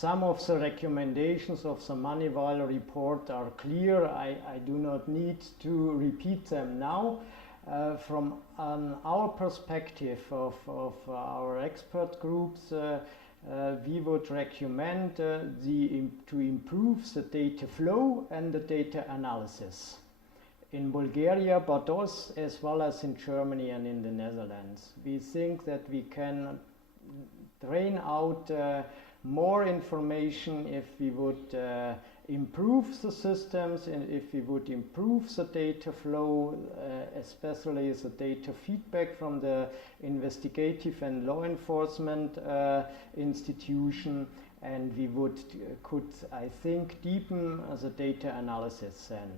some of the recommendations of the Moneyval report are clear. I do not need to repeat them now. From our perspective of our expert groups, we would recommend to improve the data flow and the data analysis in Bulgaria, but also as well as in Germany and in the Netherlands. We think that we can drain out more information if we would improve the systems and if we would improve the data flow, especially the data feedback from the investigative and law enforcement institution, and we could, I think, deepen the data analysis then.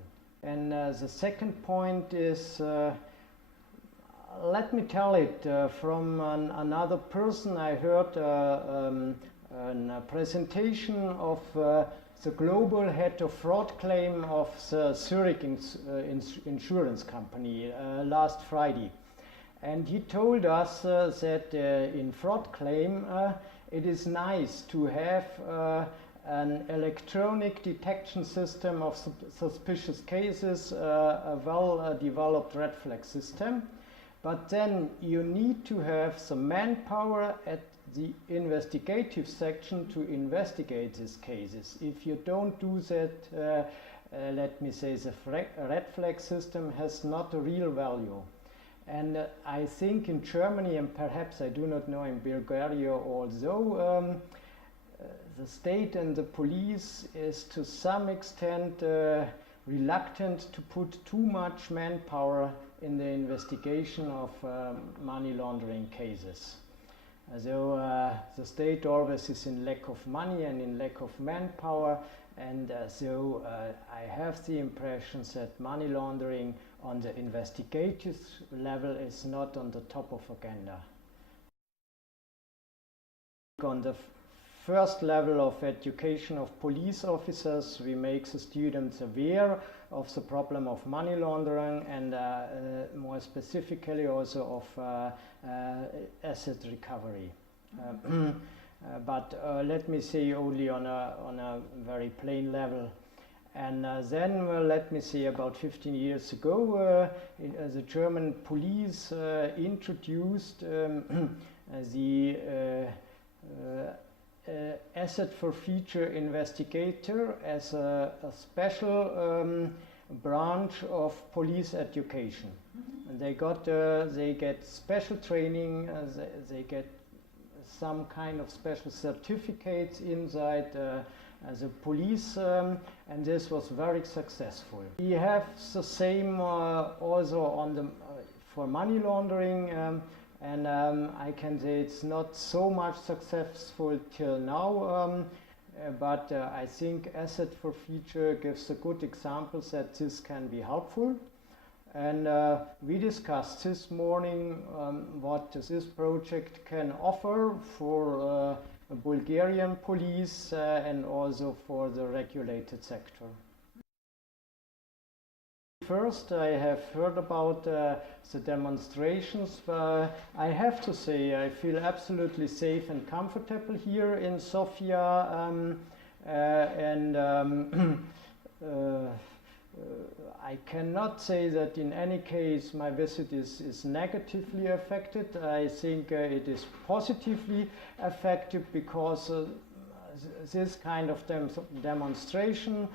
And the second point is, let me tell it from another person. I heard a presentation of the global head of fraud claim of the Zurich insurance company last Friday. And he told us that in fraud claim it is nice to have an electronic detection system of suspicious cases, a well-developed red flag system. But then you need to have some manpower at the investigative section to investigate these cases. If you don't do that, let me say, the red flag system has not a real value. And I think in Germany, and perhaps I do not know in Bulgaria also, the state and the police is to some extent reluctant to put too much manpower in the investigation of money laundering cases. So the state always is in lack of money and in lack of manpower, and so I have the impression that money laundering on the investigative level is not on the top of agenda. On the first level of education of police officers, we make the students aware of the problem of money laundering and more specifically also of asset recovery. But let me say only on a very plain level. And then let me say about 15 years ago, the German police introduced the asset forfeiture investigator as a special branch of police education. And they get special training, they get some kind of special certificates inside the police, and this was very successful. We have the same also on the for money laundering. And I can say it's not so much successful till now, but I think asset forfeiture gives a good example that this can be helpful. And we discussed this morning what this project can offer for Bulgarian police and also for the regulated sector. First, I have heard about the demonstrations. I have to say I feel absolutely safe and comfortable here in Sofia, and I cannot say that in any case my visit is negatively affected. I think it is positively affected because this kind of demonstration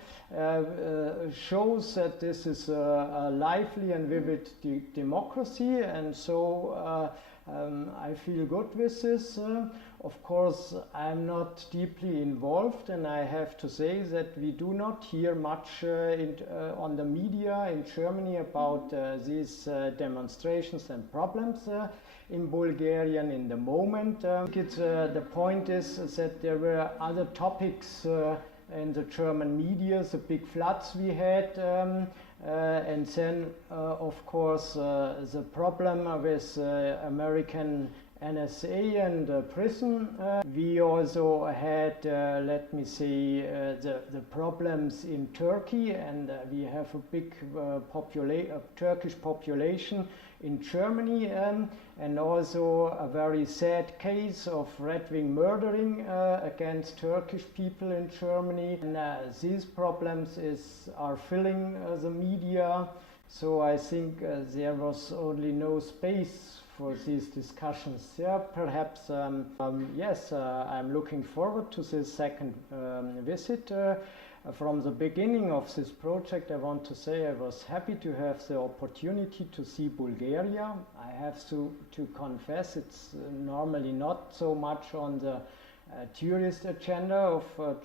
shows that this is a lively and vivid democracy, and so I feel good with this. Of course, I'm not deeply involved, and I have to say that we do not hear much on the media in Germany about these demonstrations and problems in Bulgaria in the moment. The point is that there were other topics in the German media, the big floods we had, and then of course the problem with American NSA and prison. We also had, let me say, the problems in Turkey, and we have a big Turkish population in Germany, and also a very sad case of right-wing murdering against Turkish people in Germany. And these problems are filling the media, so I think there was only no space for these discussions. Yeah, perhaps, yes, I'm looking forward to this second visit. From the beginning of this project, I want to say I was happy to have the opportunity to see Bulgaria. I have to confess it's normally not so much on the tourist agenda of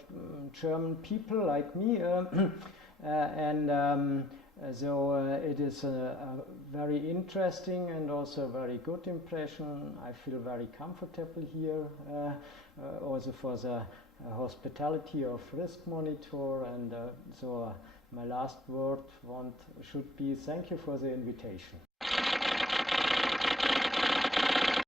German people like me. So it is a very interesting and also a very good impression. I feel very comfortable here, also for the hospitality of Risk Monitor, and so my last word should be thank you for the invitation.